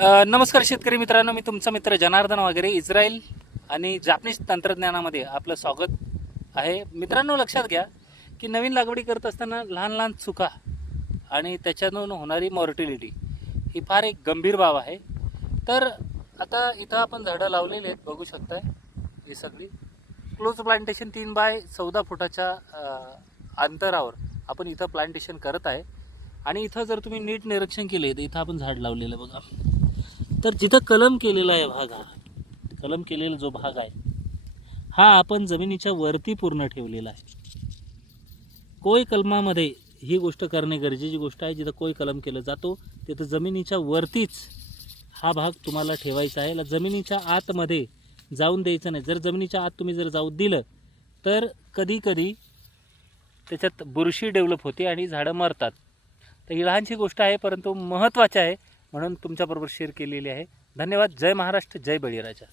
नमस्कार शेतकरी मित्रांनो, मी तुमचा मित्र जनार्दन वगैरे. इस्रायल आणि जापनीज तंत्रज्ञानामध्ये आपलं स्वागत आहे. मित्रांनो, लक्षात घ्या की नवीन लागवडी करत असताना लहान लहान चुका आणि त्याच्यातून होणारी मॉर्टिलिटी ही फार एक गंभीर बाब आहे. तर आता इथं आपण झाडं लावलेली आहेत, बघू शकताय. ही सगळी क्लोज प्लांटेशन 3 बाय 14 फुटाच्या अंतरावर आपण इथं प्लांटेशन करत आहे. आणि इथं जर तुम्ही नीट निरीक्षण केले तर इथं आपण झाड लावलेलं बघा. तर जिथं कलम केलेला आहे भाग, हा कलम केलेला जो भाग आहे हा आपण जमिनीच्या वरती पूर्ण ठेवलेला आहे. कोय कलमामध्ये ही गोष्ट करणे गरजेची गोष्ट आहे. जिथं कोय कलम केलं जातो तिथं जमिनीच्या वरतीच हा भाग तुम्हाला ठेवायचा आहे. जमिनीच्या आतमध्ये जाऊन द्यायचं नाही. जर जमिनीच्या आत तुम्ही जर जाऊ दिलं तर कधी कधी त्याच्यात बुरशी डेव्हलप होते आणि झाडं मरतात. तर ही लहानशी गोष्ट आहे परंतु महत्त्वाची आहे, म्हणून तुमच्याबरोबर शेअर केलेली आहे. धन्यवाद. जय महाराष्ट्र, जय बळीराजा.